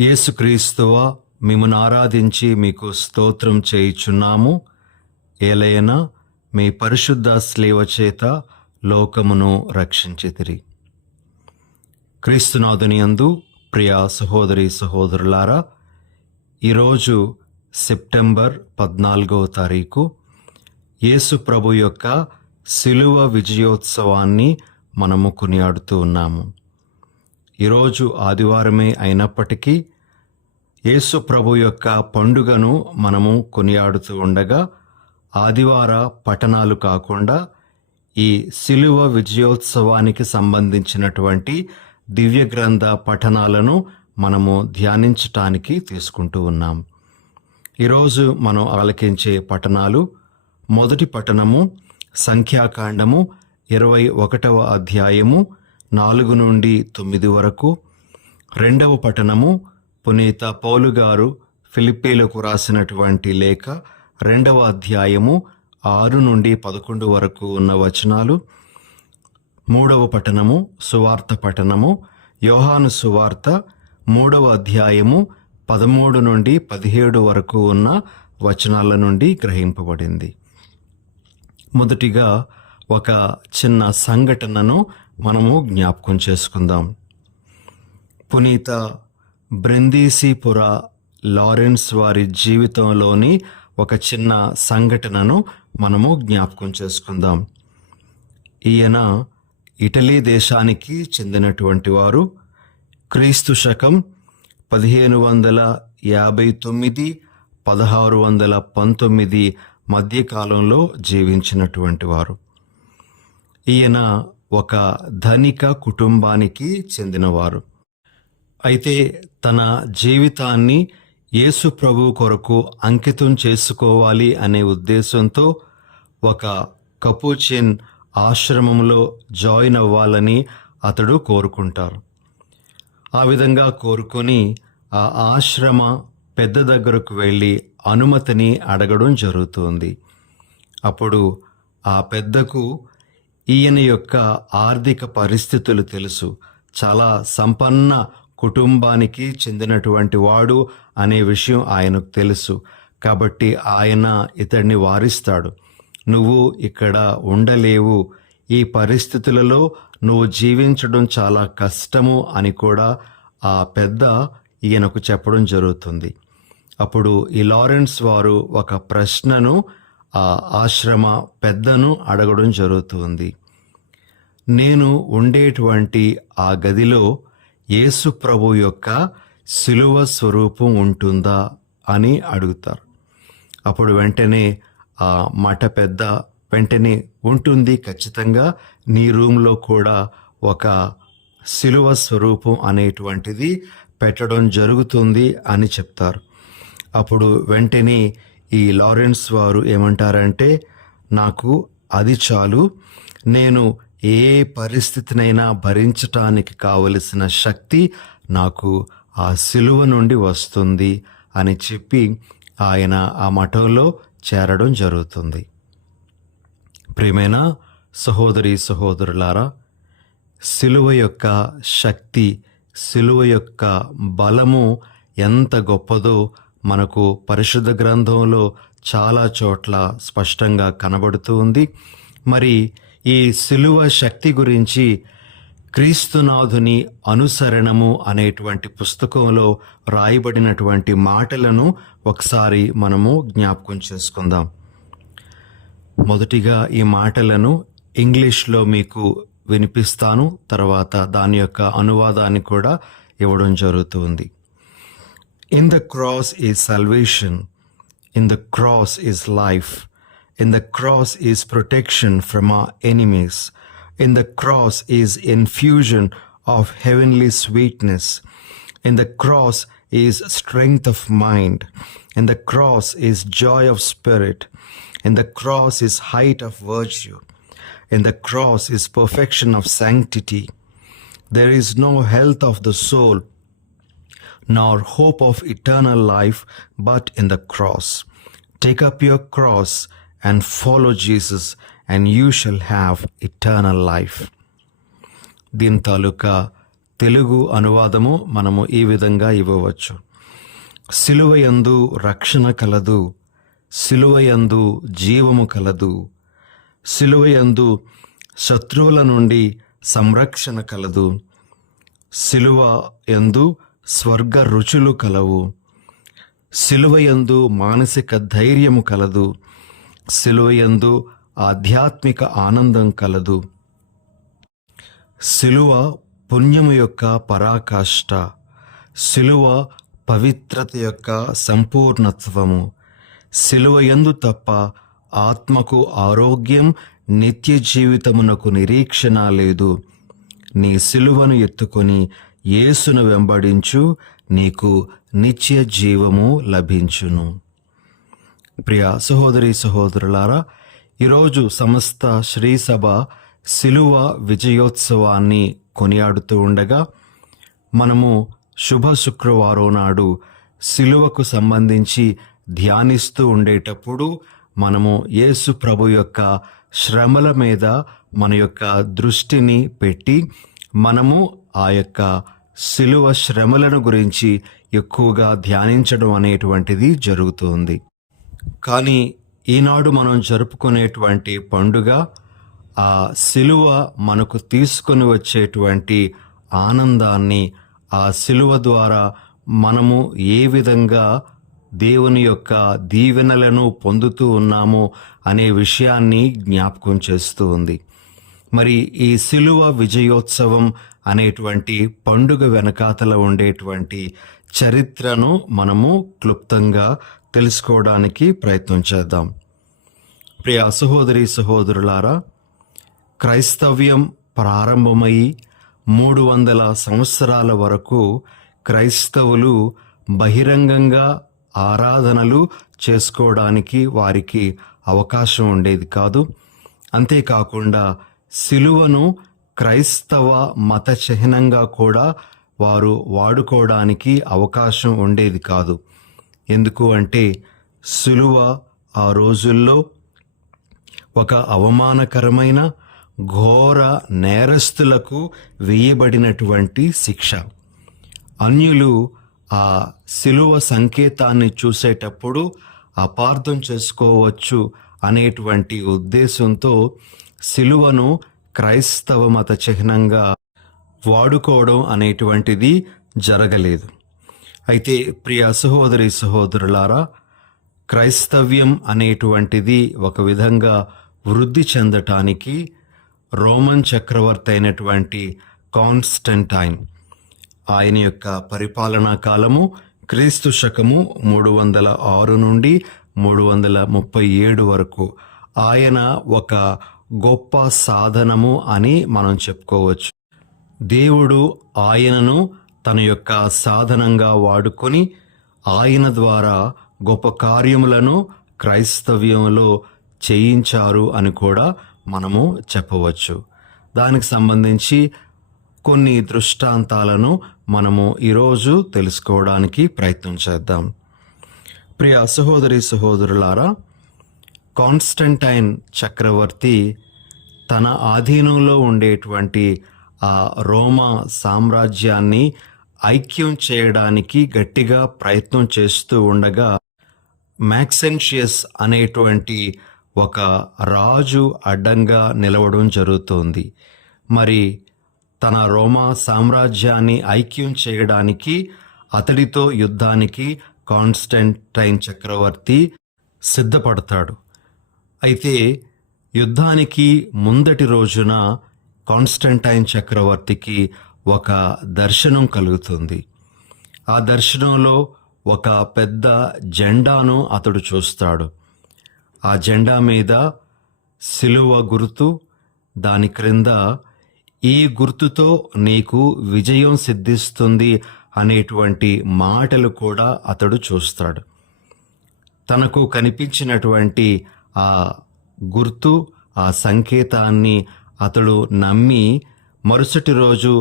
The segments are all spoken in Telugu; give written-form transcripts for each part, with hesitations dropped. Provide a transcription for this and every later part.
యేసుక్రీస్తువా, మిమ్మును ఆరాధించి మీకు స్తోత్రం చేయుచున్నాము. ఏలయన మీ పరిశుద్ధ స్లేవ చేత లోకమును రక్షించితిరి. క్రీస్తునాథుని యందు ప్రియ సహోదరి సహోదరులారా, ఈరోజు సెప్టెంబర్ 14వ తారీఖు యేసు ప్రభు యొక్క శిలువ విజయోత్సవాన్ని మనము కొనియాడుతూ ఉన్నాము. ఈరోజు ఆదివారమే అయినప్పటికీ యేసు ప్రభు యొక్క పండుగను మనము కొనియాడుతూ ఉండగా ఆదివార పఠనాలు కాకుండా ఈ శిలువ విజయోత్సవానికి సంబంధించినటువంటి దివ్య గ్రంథ పఠనాలను మనము ధ్యానించటానికి తీసుకుంటూ ఉన్నాం. ఈరోజు మనం ఆలకించే పఠనాలు: మొదటి పఠనము సంఖ్యాకాండము 21వ అధ్యాయము 4 నుండి 9 వరకు. రెండవ పఠనము పునీత పౌలు గారు ఫిలిప్పీలకు రాసినటువంటి లేఖ 2వ అధ్యాయము 6 నుండి 11 వరకు ఉన్న వచనాలు. మూడవ పఠనము సువార్త పఠనము యోహాను సువార్త 3వ అధ్యాయము 13 నుండి 17 వరకు ఉన్న వచనాల నుండి గ్రహింపబడింది. మొదటిగా ఒక చిన్న సంఘటనను మనము జ్ఞాపకం చేసుకుందాం. పునీత బ్రెందీసిపుర లారెన్స్ వారి జీవితంలోని ఒక చిన్న సంఘటనను మనము జ్ఞాపకం చేసుకుందాం. ఈయన ఇటలీ దేశానికి చెందినటువంటి వారు. క్రీస్తు శకం 1559-1619 మధ్యకాలంలో జీవించినటువంటి వారు. ఈయన ఒక ధనిక కుటుంబానికి చెందినవారు. అయితే తన జీవితాన్ని యేసు ప్రభు కొరకు అంకితం చేసుకోవాలి అనే ఉద్దేశంతో ఒక కపుచిన్ ఆశ్రమంలో జాయిన్ అవ్వాలని అతడు కోరుకుంటారు. ఆ విధంగా కోరుకొని ఆ ఆశ్రమ పెద్ద దగ్గరకు వెళ్ళి అనుమతిని అడగడం జరుగుతుంది. అప్పుడు ఆ పెద్దకు ఈయన యొక్క ఆర్థిక పరిస్థితులు తెలుసు. చాలా సంపన్న కుటుంబానికి చెందినటువంటి వాడు అనే విషయం ఆయనకు తెలుసు. కాబట్టి ఆయన ఇతడిని వారిస్తాడు. నువ్వు ఇక్కడ ఉండలేవు, ఈ పరిస్థితులలో నువ్వు జీవించడం చాలా కష్టము అని కూడా ఆ పెద్ద ఈయనకు చెప్పడం జరుగుతుంది. అప్పుడు ఈ లారెన్స్ వారు ఒక ప్రశ్నను ఆ ఆశ్రమ పెద్దను అడగడం జరుగుతుంది. నేను ఉండేటువంటి ఆ గదిలో యేసు ప్రభు యొక్క శిలువ స్వరూపం ఉంటుందా అని అడుగుతారు. అప్పుడు వెంటనే ఆ మఠ పెద్ద వెంటనే ఉంటుంది, ఖచ్చితంగా నీ రూమ్లో కూడా ఒక శిలువ స్వరూపం అనేటువంటిది పెట్టడం జరుగుతుంది అని చెప్తారు. అప్పుడు వెంటనే ఈ లారెన్స్ వారు ఏమంటారంటే, నాకు అది చాలు, నేను ఏ పరిస్థితినైనా భరించటానికి కావలసిన శక్తి నాకు ఆ శిలువ నుండి వస్తుంది అని చెప్పి ఆయన ఆ మఠంలో చేరడం జరుగుతుంది. ప్రియమైన సహోదరి సహోదరులారా, శిలువ యొక్క శక్తి, శిలువ యొక్క బలము ఎంత గొప్పదో మనకు పరిశుద్ధ గ్రంథంలో చాలా చోట్ల స్పష్టంగా కనబడుతూ ఉంది. మరి ఈ శిలువ శక్తి గురించి క్రీస్తునాథుని అనుసరణము అనేటువంటి పుస్తకంలో రాయబడినటువంటి మాటలను ఒకసారి మనము జ్ఞాపకం చేసుకుందాం. మొదటిగా ఈ మాటలను ఇంగ్లీష్లో మీకు వినిపిస్తాను, తర్వాత దాని యొక్క అనువాదాన్ని కూడా ఇవ్వడం జరుగుతుంది. In the cross is salvation, in the cross is life, in the cross is protection from our enemies, in the cross is infusion of heavenly sweetness, in the cross is strength of mind, in the cross is joy of spirit, in the cross is height of virtue, in the cross is perfection of sanctity. There is no health of the soul nor hope of eternal life but in the cross. Take up your cross and follow Jesus and you shall have eternal life. దీని తాలూకా తెలుగు అనువాదము మనము ఈ విధంగా ఇవ్వవచ్చు. సిలువయందు రక్షణ కలదు, సిలువయందు జీవము కలదు, సిలువయందు శత్రువుల నుండి సంరక్షణ కలదు, సిలువ యందు స్వర్గ రుచులు కలవు, సిలువయందు మానసిక ధైర్యము కలదు, సిలువయందు ఆధ్యాత్మిక ఆనందం కలదు. సిలువ పుణ్యము యొక్క పరాకాష్ట, సిలువ పవిత్రత యొక్క సంపూర్ణత్వము. సిలువయందు తప్ప ఆత్మకు ఆరోగ్యం, నిత్య జీవితమునకు నిరీక్షణ లేదు. నీ సిలువను ఎత్తుకొని యేసును వెంబడించు, నీకు నిత్య జీవము లభించును. ప్రియ సహోదరి సహోదరులారా, ఈరోజు సమస్త శ్రీసభ సిలువ విజయోత్సవాన్ని కొనియాడుతూ ఉండగా, మనము శుభ శుక్రవారం నాడు సిలువకు సంబంధించి ధ్యానిస్తూ ఉండేటప్పుడు మనము యేసు ప్రభు యొక్క శ్రమల మీద మన యొక్క దృష్టిని పెట్టి మనము ఆ యొక్క సిలువ శ్రమలను గురించి ఎక్కువగా ధ్యానించడం అనేటువంటిది జరుగుతుంది. కానీ ఈనాడు మనం జరుపుకునేటువంటి పండుగ ఆ సిలువ మనకు తీసుకొని వచ్చేటువంటి ఆనందాన్ని, ఆ సిలువ ద్వారా మనము ఏ విధంగా దేవుని యొక్క దీవెనలను పొందుతూ ఉన్నామో అనే విషయాన్ని జ్ఞాపకం చేస్తూ ఉంది. మరి ఈ సిలువ విజయోత్సవం అనేటువంటి పండుగ వెనకాతల ఉండేటువంటి చరిత్రను మనము క్లుప్తంగా తెలుసుకోవడానికి ప్రయత్నం చేద్దాం. ప్రియ సహోదరి సహోదరులారా, క్రైస్తవ్యం ప్రారంభమై 300 సంవత్సరాల వరకు క్రైస్తవులు బహిరంగంగా ఆరాధనలు చేసుకోవడానికి వారికి అవకాశం ఉండేది కాదు. అంతేకాకుండా సిలువను క్రైస్తవ మత చిహ్నంగా కూడా వారు వాడుకోవడానికి అవకాశం ఉండేది కాదు. ఎందుకు అంటే సిలువ ఆ రోజుల్లో ఒక అవమానకరమైన ఘోర నేరస్తులకు వేయబడినటువంటి శిక్ష. అన్యులు ఆ సిలువ సంకేతాన్ని చూసేటప్పుడు అపార్థం చేసుకోవచ్చు అనేటువంటి ఉద్దేశంతో సిలువను క్రైస్తవ మత చిహ్నంగా వాడుకోవడం అనేటువంటిది జరగలేదు. అయితే ప్రియ సహోదరి సహోదరులారా, క్రైస్తవ్యం అనేటువంటిది ఒక విధంగా వృద్ధి చెందటానికి రోమన్ చక్రవర్తి అయినటువంటి కాన్స్టంటైన్, ఆయన యొక్క పరిపాలనా కాలము క్రీస్తు శకము 306 నుండి 337 వరకు, ఆయన ఒక గొప్ప సాధనము అని మనం చెప్పుకోవచ్చు. దేవుడు ఆయనను తన యొక్క సాధనంగా వాడుకొని ఆయన ద్వారా గొప్ప కార్యములను క్రైస్తవ్యంలో చేయించారు అని కూడా మనము చెప్పవచ్చు. దానికి సంబంధించి కొన్ని దృష్టాంతాలను మనము ఈరోజు తెలుసుకోవడానికి ప్రయత్నం చేద్దాం. ప్రియ సహోదరి సహోదరులారా, కాన్స్టంటైన్ చక్రవర్తి తన ఆధీనంలో ఉండేటువంటి ఆ రోమా సామ్రాజ్యాన్ని ఐక్యం చేయడానికి గట్టిగా ప్రయత్నం చేస్తూ ఉండగా, మ్యాక్సెన్షియస్ అనేటువంటి ఒక రాజు అడ్డంగా నిలవడం జరుగుతోంది. మరి తన రోమా సామ్రాజ్యాన్ని ఐక్యం చేయడానికి అతడితో యుద్ధానికి కాన్స్టంటైన్ చక్రవర్తి సిద్ధపడతాడు. అయితే యుద్ధానికి ముందటి రోజున కాన్స్టంటైన్ చక్రవర్తికి ఒక దర్శనం కలుగుతుంది. ఆ దర్శనంలో ఒక పెద్ద జెండాను అతడు చూస్తాడు. ఆ జెండా మీద సిలువ గుర్తు, దాని క్రింద ఈ గుర్తుతో నీకు విజయం సిద్ధిస్తుంది అనేటువంటి మాటలు కూడా అతడు చూస్తాడు. తనకు కనిపించినటువంటి ఆ గుర్తు, ఆ సంకేతాన్ని అతడు నమ్మి మరుసటి రోజు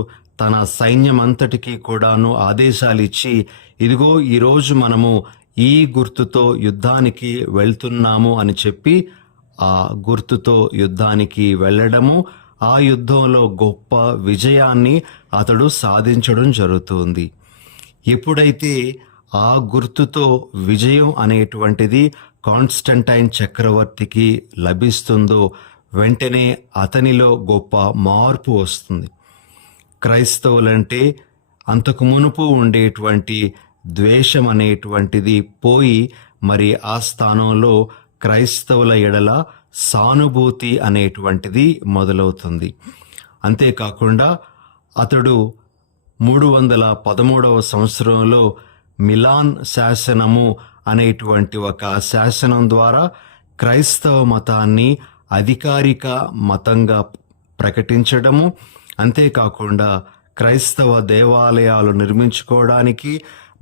తన సైన్యమంతటికీ కూడాను ఆదేశాలు ఇచ్చి, ఇదిగో ఈరోజు మనము ఈ గుర్తుతో యుద్ధానికి వెళ్తున్నాము అని చెప్పి ఆ గుర్తుతో యుద్ధానికి వెళ్ళడము, ఆ యుద్ధంలో గొప్ప విజయాన్ని అతడు సాధించడం జరుగుతుంది. ఎప్పుడైతే ఆ గుర్తుతో విజయం అనేటువంటిది కాన్స్టంటైన్ చక్రవర్తికి లభిస్తుందో వెంటనే అతనిలో గొప్ప మార్పు వస్తుంది. క్రైస్తవులంటే అంతకు మునుపు ఉండేటువంటి ద్వేషం అనేటువంటిది పోయి మరి ఆ స్థానంలో క్రైస్తవుల ఎడల సానుభూతి అనేటువంటిది మొదలవుతుంది. అంతేకాకుండా అతడు 313వ సంవత్సరంలో మిలాన్ శాసనము అనేటువంటి ఒక శాసనం ద్వారా క్రైస్తవ మతాన్ని అధికారిక మతంగా ప్రకటించడము, అంతేకాకుండా క్రైస్తవ దేవాలయాలు నిర్మించుకోవడానికి,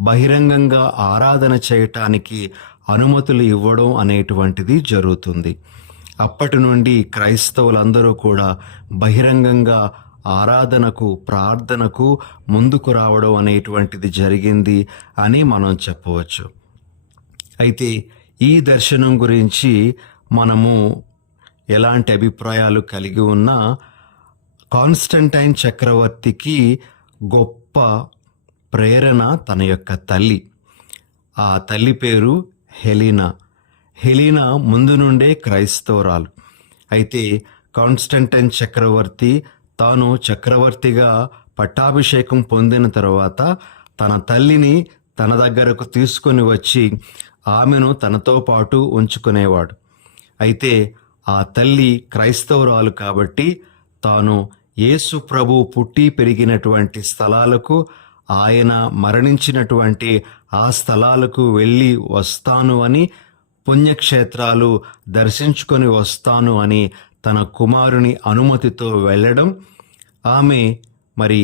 బహిరంగంగా ఆరాధన చేయటానికి అనుమతులు ఇవ్వడం అనేటువంటిది జరుగుతుంది. అప్పటి నుండి క్రైస్తవులందరూ కూడా బహిరంగంగా ఆరాధనకు, ప్రార్థనకు ముందుకు రావడం అనేటువంటిది జరిగింది అని మనం చెప్పవచ్చు. అయితే ఈ దర్శనం గురించి మనము ఎలాంటి అభిప్రాయాలు కలిగి ఉన్నా, కాన్స్టంటైన్ చక్రవర్తికి గొప్ప ప్రేరణ తన యొక్క తల్లి. ఆ తల్లి పేరు హెలీనా. హెలీనా ముందు నుండే క్రైస్తవురాలు. అయితే కాన్స్టంటైన్ చక్రవర్తి తాను చక్రవర్తిగా పట్టాభిషేకం పొందిన తర్వాత తన తల్లిని తన దగ్గరకు తీసుకొని వచ్చి ఆమెను తనతో పాటు ఉంచుకునేవాడు. అయితే ఆ తల్లి క్రైస్తవురాలు కాబట్టి తాను యేసు ప్రభు పుట్టి పెరిగినటువంటి స్థలాలకు, ఆయన మరణించినటువంటి ఆ స్థలాలకు వెళ్ళి వస్తాను అని, పుణ్యక్షేత్రాలు దర్శించుకొని వస్తాను అని తన కుమారుని అనుమతితో వెళ్ళడం, ఆమె మరి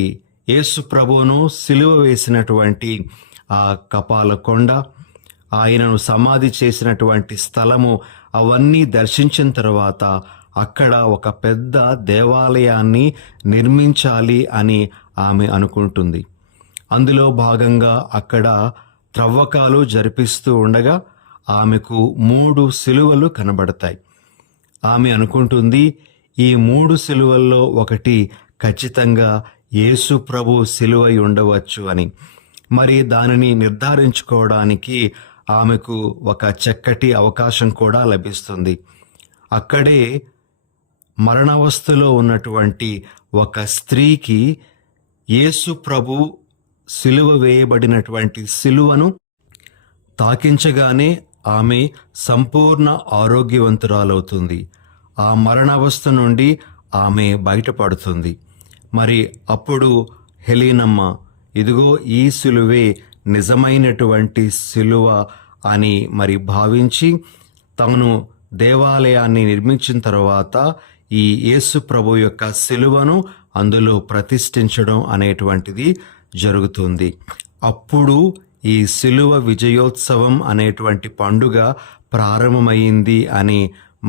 యేసు ప్రభువును సిలువ వేసినటువంటి ఆ కపాలకొండ, ఆయనను సమాధి చేసినటువంటి స్థలము అవన్నీ దర్శించిన తర్వాత అక్కడ ఒక పెద్ద దేవాలయాన్ని నిర్మించాలి అని ఆమె అనుకుంటుంది. అందులో భాగంగా అక్కడ త్రవ్వకాలు జరిపిస్తూ ఉండగా ఆమెకు 3 సిలువలు కనబడతాయి. ఆమె అనుకుంటుంది, ఈ 3 సిలువల్లో ఒకటి ఖచ్చితంగా యేసు ప్రభు సిలువై ఉండవచ్చు అని. మరి దానిని నిర్ధారించుకోవడానికి ఆమెకు ఒక చక్కటి అవకాశం కూడా లభిస్తుంది. అక్కడే మరణావస్థలో ఉన్నటువంటి ఒక స్త్రీకి యేసు ప్రభు సిలువ వేయబడినటువంటి సిలువను తాకించగానే ఆమె సంపూర్ణ ఆరోగ్యవంతురాలవుతుంది. ఆ మరణావస్థ నుండి ఆమె బయటపడుతుంది. మరి అప్పుడు హెలీనమ్మ, ఇదిగో ఈ సిలువే నిజమైనటువంటి సిలువ అని మరి భావించి తమను దేవాలయాన్ని నిర్మించిన తర్వాత ఈ యేసు ప్రభు యొక్క సిలువను అందులో ప్రతిష్ఠించడం అనేటువంటిది జరుగుతుంది. అప్పుడు ఈ సిలువ విజయోత్సవం అనేటువంటి పండుగ ప్రారంభమైంది అని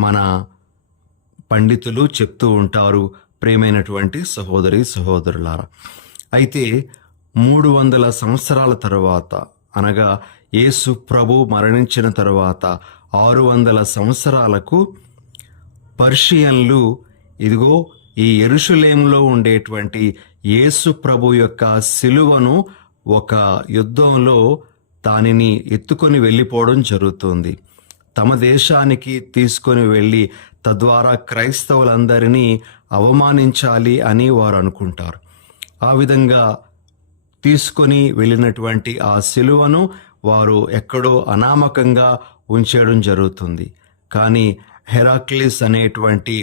మన పండితులు చెప్తూ ఉంటారు. ప్రియమైనటువంటి సహోదరి సహోదరులారా, అయితే 300 సంవత్సరాల తరువాత, అనగా యేసు ప్రభు మరణించిన తరువాత 600 సంవత్సరాలకు పర్షియన్లు ఇదిగో ఈ యెరూషలేములో ఉండేటువంటి యేసు ప్రభు యొక్క సిలువను ఒక యుద్ధంలో దానిని ఎత్తుకొని వెళ్ళిపోవడం జరుగుతుంది. తమ దేశానికి తీసుకొని వెళ్ళి తద్వారా క్రైస్తవులందరినీ అవమానించాలి అని వారు అనుకుంటారు. ఆ విధంగా తీసుకొని వెళ్ళినటువంటి ఆ సిలువను వారు ఎక్కడో అనామకంగా ఉంచడం జరుగుతుంది. కానీ హెరాక్లిస్ అనేటువంటి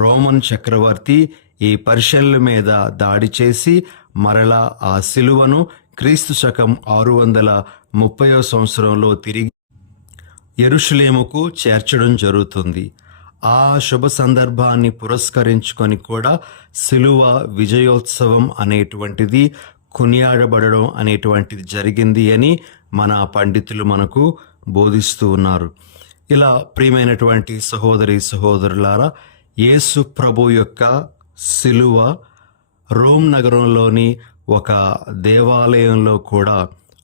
రోమన్ చక్రవర్తి ఈ పర్షియన్ల మీద దాడి చేసి మరలా ఆ సిలువను క్రీస్తు శకం 630వ సంవత్సరంలో తిరిగి యెరూషలేముకు చేర్చడం జరుగుతుంది. ఆ శుభ సందర్భాన్ని పురస్కరించుకొని కూడా సిలువ విజయోత్సవం అనేటువంటిది కొనియాడబడడం అనేటువంటిది జరిగింది అని మన పండితులు మనకు బోధిస్తూ ఉన్నారు. ఇలా ప్రియమైనటువంటి సహోదరి సహోదరులారా, యేసు ప్రభు యొక్క సిలువ రోమ్ నగరంలోని ఒక దేవాలయంలో కూడా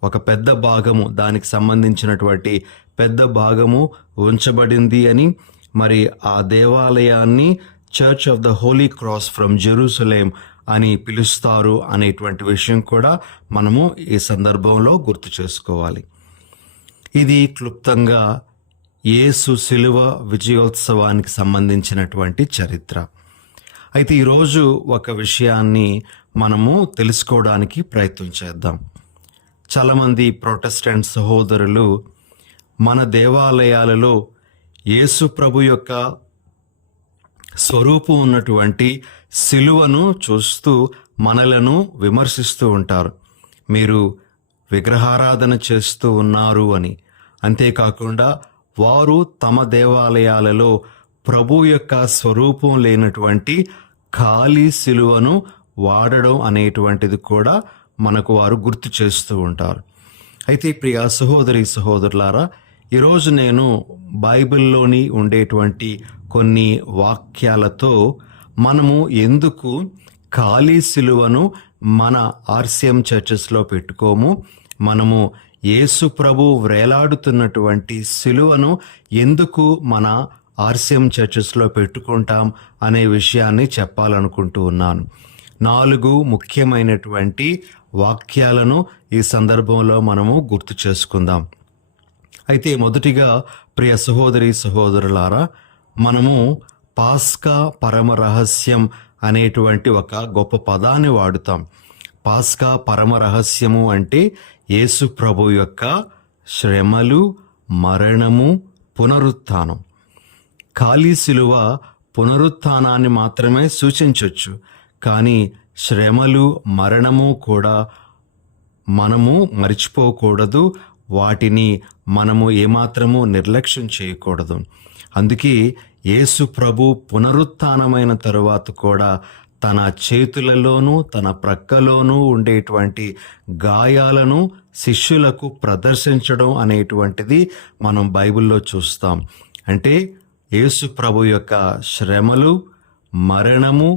ఒక పెద్ద భాగము, దానికి సంబంధించినటువంటి పెద్ద భాగము ఉంచబడింది అని, మరి ఆ దేవాలయాన్ని church of the holy cross from Jerusalem అని పిలుస్తారు అనేటువంటి విషయం కూడా మనము ఈ సందర్భంలో గుర్తు చేసుకోవాలి. ఇది క్లుప్తంగా యేసు శిలువ విజయోత్సవానికి సంబంధించినటువంటి చరిత్ర. అయితే ఈరోజు ఒక విషయాన్ని మనము తెలుసుకోవడానికి ప్రయత్నం చేద్దాం. చాలామంది ప్రొటెస్టెంట్ సహోదరులు మన దేవాలయాలలో యేసు ప్రభు యొక్క స్వరూపం ఉన్నటువంటి శిలువను చూస్తూ మనలను విమర్శిస్తూ ఉంటారు. మీరు విగ్రహారాధన చేస్తూ ఉన్నారు అని. అంతేకాకుండా వారు తమ దేవాలయాలలో ప్రభు యొక్క స్వరూపం లేనటువంటి ఖాళీ శిలువను వాడడం అనేటువంటిది కూడా మనకు వారు గుర్తు చేస్తూ ఉంటారు. అయితే ప్రియ సహోదరి సహోదరులారా, ఈరోజు నేను బైబిల్లోని ఉండేటువంటి కొన్ని వాక్యాలతో మనము ఎందుకు ఖాళీ సిలువను మన ఆర్సిఎం చర్చెస్లో పెట్టుకోము, మనము యేసు ప్రభు వ్రేలాడుతున్నటువంటి సిలువను ఎందుకు మన ఆర్సిఎం చర్చెస్లో పెట్టుకుంటాం అనే విషయాన్ని చెప్పాలనుకుంటూ ఉన్నాను. 4 ముఖ్యమైనటువంటి వాక్యాలను ఈ సందర్భంలో మనము గుర్తు చేసుకుందాం. అయితే మొదటిగా ప్రియ సహోదరి సహోదరులారా, మనము పాస్కా పరమ రహస్యం అనేటువంటి ఒక గొప్ప పదాన్ని వాడుతాం. పాస్కా పరమ రహస్యము అంటే యేసు ప్రభు యొక్క శ్రమలు, మరణము, పునరుత్థానం. ఖాళీ సిలువ పునరుత్థానాన్ని మాత్రమే సూచించవచ్చు, కానీ శ్రమలు, మరణము కూడా మనము మర్చిపోకూడదు. వాటిని మనము ఏమాత్రము నిర్లక్ష్యం చేయకూడదు. అందుకే యేసు ప్రభు పునరుత్థానమైన తరువాత కూడా తన చేతులలోనూ తన ప్రక్కలోనూ ఉండేటువంటి గాయాలను శిష్యులకు ప్రదర్శించడం అనేటువంటిది మనం బైబిల్లో చూస్తాం. అంటే యేసు ప్రభు యొక్క శ్రమలు, మరణము,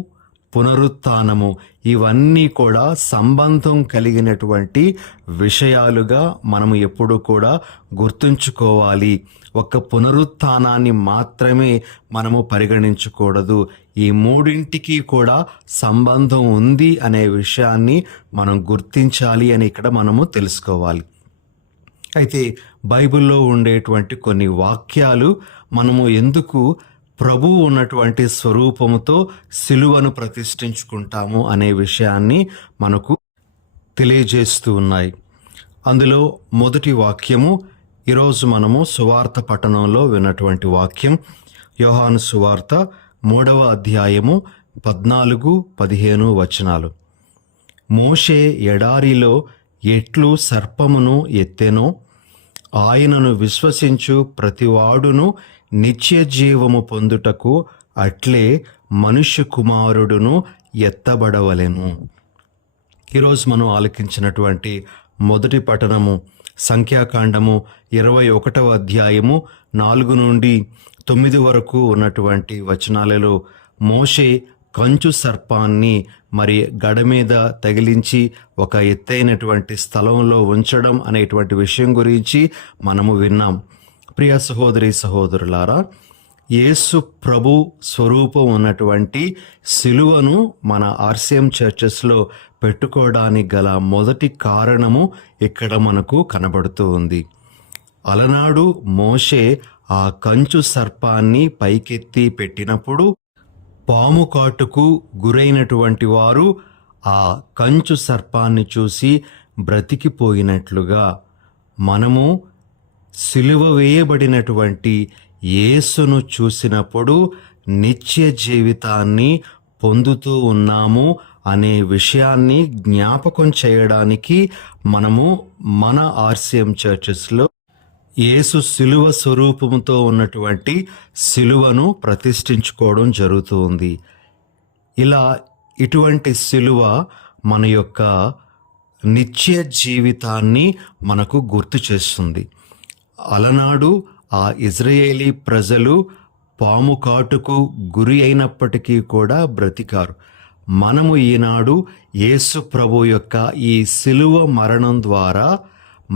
పునరుత్థానము ఇవన్నీ కూడా సంబంధం కలిగినటువంటి విషయాలుగా మనము ఎప్పుడు కూడా గుర్తుంచుకోవాలి. ఒక పునరుత్థానాన్ని మాత్రమే మనము పరిగణించకూడదు. ఈ మూడింటికి కూడా సంబంధం ఉంది అనే విషయాన్ని మనం గుర్తించాలి అని ఇక్కడ మనము తెలుసుకోవాలి. అయితే బైబిల్లో ఉండేటువంటి కొన్ని వాక్యాలు మనము ఎందుకు ప్రభువు ఉన్నటువంటి స్వరూపముతో సిలువను ప్రతిష్ఠించుకుంటాము అనే విషయాన్ని మనకు తెలియజేస్తూ ఉన్నాయి. అందులో మొదటి వాక్యము ఈరోజు మనము సువార్త పట్టణంలో విన్నటువంటి వాక్యం. యోహాను సువార్త 3వ అధ్యాయము 14-15 వచనాలు. మోషే ఎడారిలో ఎట్లు సర్పమును ఎత్తెనో ఆయనను విశ్వసించు ప్రతివాడును నిత్య జీవము పొందుటకు అట్లే మనుష్య కుమారుడును ఎత్తబడవలెను. ఈరోజు మనం ఆలకించినటువంటి మొదటి పఠనము సంఖ్యాకాండము 21వ అధ్యాయము 4-9 వరకు ఉన్నటువంటి వచనాలలో మోషే కంచు సర్పాన్ని మరి గడ మీద తగిలించి ఒక ఎత్తైనటువంటి స్థలంలో ఉంచడం అనేటువంటి విషయం గురించి మనము విన్నాం. ప్రియ సహోదరి సహోదరులారా, యేసు ప్రభు స్వరూపం ఉన్నటువంటి సిలువను మన ఆర్సిఎం చర్చెస్లో పెట్టుకోవడానికి గల మొదటి కారణము ఇక్కడ మనకు కనబడుతూ ఉంది. అలనాడు మోషే ఆ కంచు సర్పాన్ని పైకెత్తి పెట్టినప్పుడు పాము కాటుకు గురైనటువంటి వారు ఆ కంచు సర్పాన్ని చూసి బ్రతికిపోయినట్లుగా మనము సిలువ వేయబడినటువంటి యేసును చూసినప్పుడు నిత్య జీవితాన్ని పొందుతూ ఉన్నాము అనే విషయాన్ని జ్ఞాపకం చేయడానికి మనము మన ఆర్సిఎం చర్చెస్లో యేసు సిలువ స్వరూపంతో ఉన్నటువంటి సిలువను ప్రతిష్ఠించుకోవడం జరుగుతూ ఉంది. ఇలా ఇటువంటి సిలువ మన యొక్క నిత్య జీవితాన్ని మనకు గుర్తు చేస్తుంది. అలనాడు ఆ ఇజ్రాయేలీ ప్రజలు పాము కాటుకు గురి అయినప్పటికీ కూడా బ్రతికారు. మనము ఈనాడు యేసు ప్రభు యొక్క ఈ సిలువ మరణం ద్వారా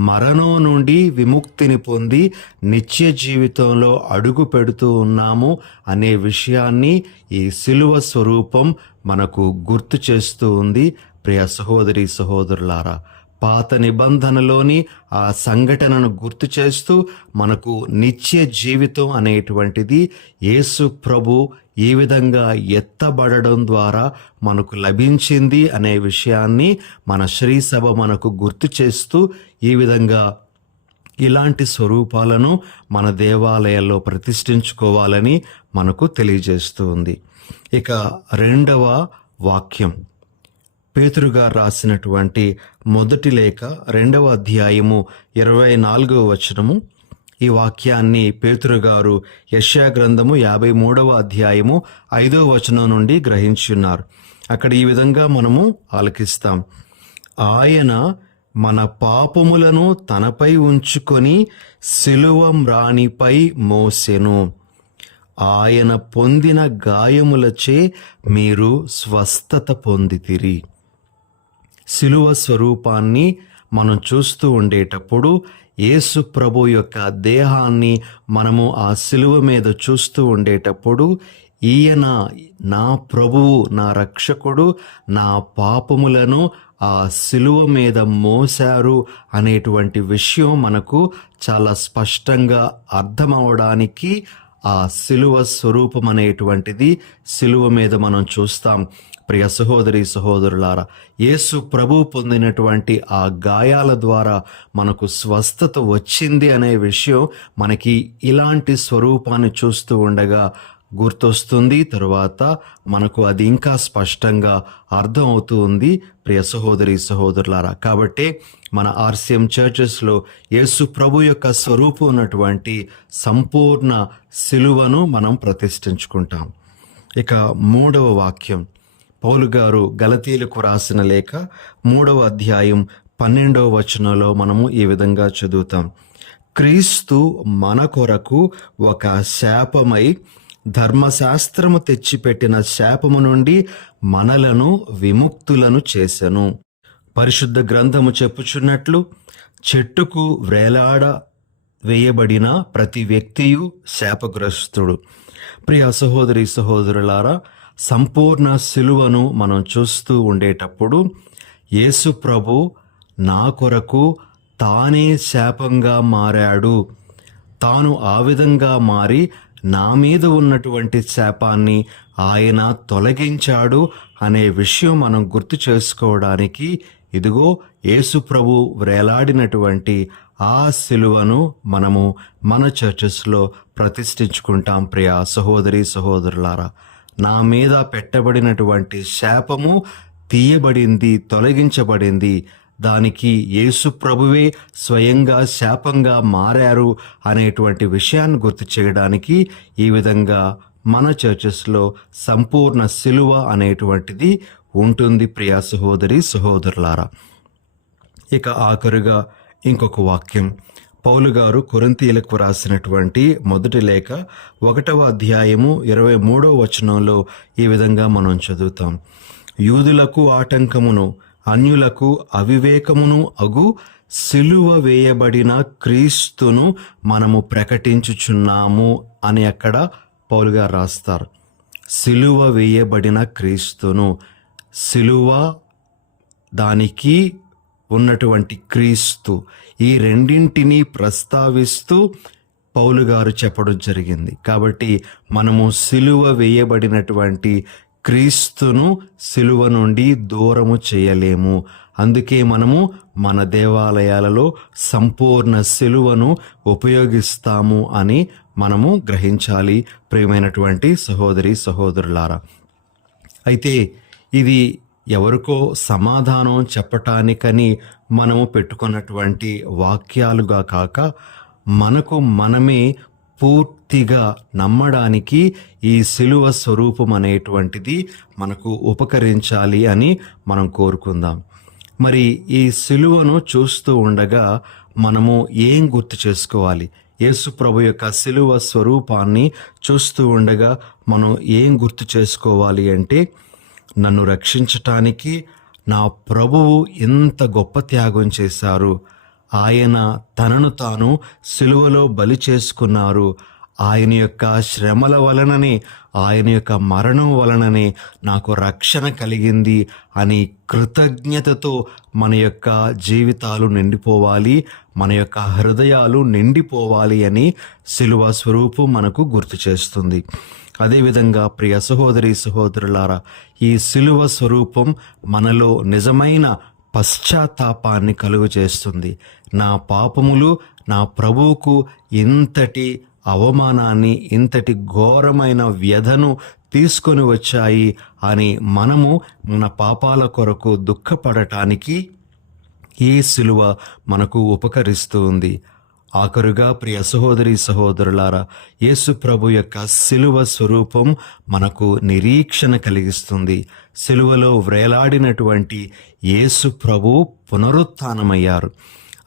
మరణం నుండి విముక్తిని పొంది నిత్య జీవితంలో అడుగు పెడుతూ ఉన్నాము అనే విషయాన్ని ఈ శిలువ స్వరూపం మనకు గుర్తు చేస్తూ ఉంది. ప్రియ సహోదరి సహోదరులారా, పాత నిబంధనలోని ఆ సంఘటనను గుర్తు చేస్తూ మనకు నిత్య జీవితం అనేటువంటిది యేసు ప్రభు ఈ విధంగా ఎత్తబడడం ద్వారా మనకు లభించింది అనే విషయాన్ని మన శ్రీ సభ మనకు గుర్తు చేస్తూ ఈ విధంగా ఇలాంటి స్వరూపాలను మన దేవాలయాల్లో ప్రతిష్ఠించుకోవాలని మనకు తెలియజేస్తూ ఉంది. ఇక రెండవ వాక్యం పేతురుగారు రాసినటువంటి మొదటి లేఖ 2వ అధ్యాయము 24వ వచనము. ఈ వాక్యాన్ని పేతురుగారు యెషయా గ్రంథము 53వ అధ్యాయము 5వ వచనం నుండి గ్రహించున్నారు. అక్కడ ఈ విధంగా మనము ఆలకిస్తాం. ఆయన మన పాపములను తనపై ఉంచుకొని సిలువ మ్రాణిపై మోసెను. ఆయన పొందిన గాయములచే మీరు స్వస్థత పొందితిరి. శిలువ స్వరూపాన్ని మనం చూస్తూ ఉండేటప్పుడు యేసు ప్రభు యొక్క దేహాన్ని మనము ఆ శిలువ మీద చూస్తూ ఉండేటప్పుడు ఈయన నా ప్రభువు, నా రక్షకుడు, నా పాపములను ఆ శిలువ మీద మోశారు అనేటువంటి విషయం మనకు చాలా స్పష్టంగా అర్థమవడానికి ఆ శిలువ స్వరూపం అనేటువంటిది శిలువ మీద మనం చూస్తాం. ప్రియ సహోదరి సహోదరులారా, యేసు ప్రభు పొందినటువంటి ఆ గాయాల ద్వారా మనకు స్వస్థత వచ్చింది అనే విషయం మనకి ఇలాంటి స్వరూపాన్ని చూస్తూ ఉండగా గుర్తొస్తుంది. తరువాత మనకు అది ఇంకా స్పష్టంగా అర్థం అవుతూ ఉంది. ప్రియ సహోదరి సహోదరులారా, కాబట్టి మన ఆర్సిఎం చర్చెస్లో యేసు ప్రభు యొక్క స్వరూపం ఉన్నటువంటి సంపూర్ణ సిలువను మనం ప్రతిష్ఠించుకుంటాం. ఇక మూడవ వాక్యం పౌలు గారు గలతీయులకు రాసిన లేఖ 3వ అధ్యాయం 12వ వచనంలో మనము ఈ విధంగా చదువుతాం. క్రీస్తు మన కొరకు ఒక శాపమై ధర్మశాస్త్రము తెచ్చిపెట్టిన శాపము నుండి మనలను విముక్తులను చేసెను. పరిశుద్ధ గ్రంథము చెప్పుచున్నట్లు చెట్టుకు వ్రేలాడ వేయబడిన ప్రతి వ్యక్తియు శాపగ్రస్తుడు. ప్రియ సహోదరి సహోదరులారా, సంపూర్ణ సిలువను మనం చూస్తూ ఉండేటప్పుడు యేసు ప్రభు నా కొరకు తానే శాపంగా మారాడు. తాను ఆ విధంగా మారి నా మీద ఉన్నటువంటి శాపాన్ని ఆయన తొలగించాడు అనే విషయం మనం గుర్తు చేసుకోవడానికి ఇదిగో యేసు ప్రభు వ్రేలాడినటువంటి ఆ సిలువను మనము మన చర్చెస్లో ప్రతిష్ఠించుకుంటాం. ప్రియ సహోదరి సహోదరులారా, నా మీద పెట్టబడినటువంటి శాపము తీయబడింది, తొలగించబడింది. దానికి యేసు ప్రభువే స్వయంగా శాపంగా మారారు అనేటువంటి విషయాన్ని గుర్తు చేయడానికి ఈ విధంగా మన చర్చెస్లో సంపూర్ణ సిలువ అనేటువంటిది ఉంటుంది. ప్రియ సహోదరి సహోదరులారా, ఇక ఆఖరుగా ఇంకొక వాక్యం పౌలు గారు కొరింథీయులకు రాసినటువంటి మొదటి లేఖ 1వ అధ్యాయము 23వ వచనంలో ఈ విధంగా మనం చదువుతాం. యూదులకు ఆటంకమును అన్యులకు అవివేకమును అగు సిలువ వేయబడిన క్రీస్తును మనము ప్రకటించుచున్నాము అని అక్కడ పౌలు గారు రాస్తారు. సిలువ వేయబడిన క్రీస్తును, సిలువ దానికి ఉన్నటువంటి క్రీస్తు, ఈ రెండింటినీ ప్రస్తావిస్తూ పౌలు గారు చెప్పడం జరిగింది. కాబట్టి మనము సిలువ వేయబడినటువంటి క్రీస్తును సిలువ నుండి దూరము చేయలేము. అందుకే మనము మన దేవాలయాలలో సంపూర్ణ సిలువను ఉపయోగిస్తాము అని మనము గ్రహించాలి. ప్రియమైనటువంటి సహోదరి సహోదరులారా, అయితే ఇది ఎవరికో సమాధానం చెప్పటానికని మనము పెట్టుకున్నటువంటి వాక్యాలుగా కాక మనకు మనమే పూర్తిగా నమ్మడానికి ఈ సిలువ స్వరూపం అనేటువంటిది మనకు ఉపకరించాలి అని మనం కోరుకుందాం. మరి ఈ సిలువను చూస్తూ ఉండగా మనము ఏం గుర్తు చేసుకోవాలి? యేసు ప్రభు యొక్క సిలువ స్వరూపాన్ని చూస్తూ ఉండగా మనం ఏం గుర్తు చేసుకోవాలి అంటే, నన్ను రక్షించటానికి నా ప్రభువు ఎంత గొప్ప త్యాగం చేశారు, ఆయన తనను తాను సిలువలో బలి చేసుకున్నారు. ఆయన యొక్క శ్రమల వలననే, ఆయన యొక్క మరణం వలననే నాకు రక్షణ కలిగింది అని కృతజ్ఞతతో మన యొక్క జీవితాలు నిండిపోవాలి, మన యొక్క హృదయాలు నిండిపోవాలి అని సిలువ స్వరూపం మనకు గుర్తు చేస్తుంది. అదేవిధంగా ప్రియ సహోదరి సహోదరులారా, ఈ సిలువ స్వరూపం మనలో నిజమైన పశ్చాత్తాపాన్ని కలుగు చేస్తుంది. నా పాపములు నా ప్రభువుకు ఇంతటి అవమానాన్ని, ఇంతటి ఘోరమైన వ్యధను తీసుకొని వచ్చాయి అని మనము మన పాపాల కొరకు దుఃఖపడటానికి ఈ సిలువ మనకు ఉపకరిస్తూ ఉంది. ఆఖరుగా ప్రియ సహోదరి సహోదరులారా, యేసు ప్రభు యొక్క సిలువ స్వరూపం మనకు నిరీక్షణ కలిగిస్తుంది. సిలువలో వ్రేలాడినటువంటి యేసు ప్రభు పునరుత్థానమయ్యారు.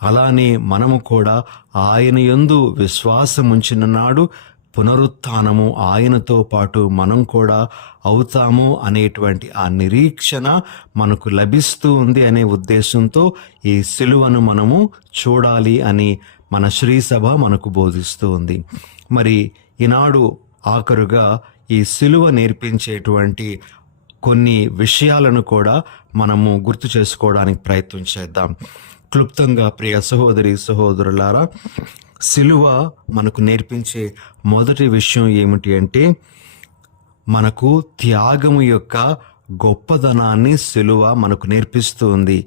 అలానే మనము కూడా ఆయన యందు విశ్వాసముంచిన నాడు పునరుత్థానము ఆయనతో పాటు మనం కూడా అవుతాము అనేటువంటి ఆ నిరీక్షణ మనకు లభిస్తూ ఉంది అనే ఉద్దేశంతో ఈ సిలువను మనము చూడాలి అని మన శ్రీ సభ మనకు బోధిస్తూ ఉంది. మరి ఈనాడు ఆఖరుగా ఈ సిలువ నేర్పించేటువంటి కొన్ని విషయాలను కూడా మనము గుర్తు చేసుకోవడానికి ప్రయత్నం చేద్దాం. క్లుప్తంగా ప్రియ సహోదరి సహోదరులారా, సిలువ మనకు నేర్పించే మొదటి విషయం ఏమిటి అంటే, మనకు త్యాగము యొక్క గొప్పదనాన్ని సిలువ మనకు నేర్పిస్తూ ఉంది.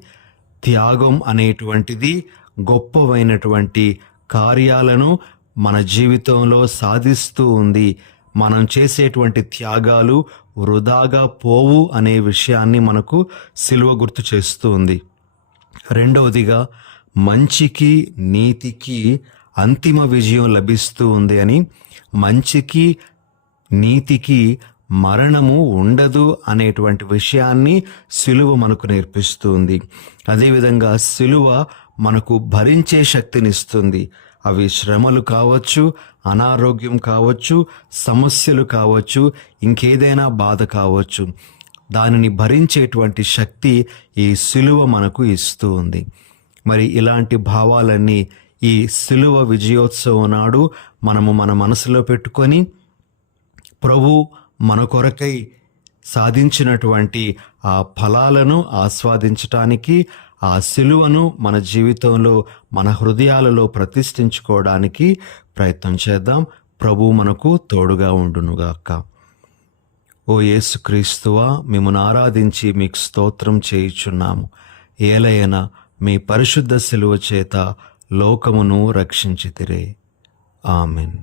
త్యాగం అనేటువంటిది గొప్పవైనటువంటి కార్యాలను మన జీవితంలో సాధిస్తూ ఉంది. మనం చేసేటువంటి త్యాగాలు వృధాగా పోవు అనే విషయాన్ని మనకు సిలువ గుర్తు చేస్తూ ఉంది. రెండవదిగా, మంచికి నీతికి అంతిమ విజయం లభిస్తూ ఉంది అని, మంచికి నీతికి మరణము ఉండదు అనేటువంటి విషయాన్ని సిలువ మనకు నేర్పిస్తుంది. అదేవిధంగా సిలువ మనకు భరించే శక్తినిస్తుంది. అవి శ్రమలు కావచ్చు, అనారోగ్యం కావచ్చు, సమస్యలు కావచ్చు, ఇంకేదైనా బాధ కావచ్చు, దానిని భరించేటువంటి శక్తి ఈ సిలువ మనకు ఇస్తూ ఉంది. మరి ఇలాంటి భావాలన్నీ ఈ సిలువ విజయోత్సవం నాడు మనము మన మనసులో పెట్టుకొని, ప్రభు మన కొరకై సాధించినటువంటి ఆ ఫలాలను ఆస్వాదించటానికి, ఆ సిలువను మన జీవితంలో మన హృదయాలలో ప్రతిష్ఠించుకోవడానికి ప్రయత్నం చేద్దాం. ప్రభు మనకు తోడుగా ఉండునుగాక. ఓ యేసుక్రీస్తువా, మిమ్మును ఆరాధించి మీకు స్తోత్రం చేయుచున్నాము. ఏలయన మీ పరిశుద్ధ సిలువ చేత లోకమును రక్షించితిరే. ఆమెన్.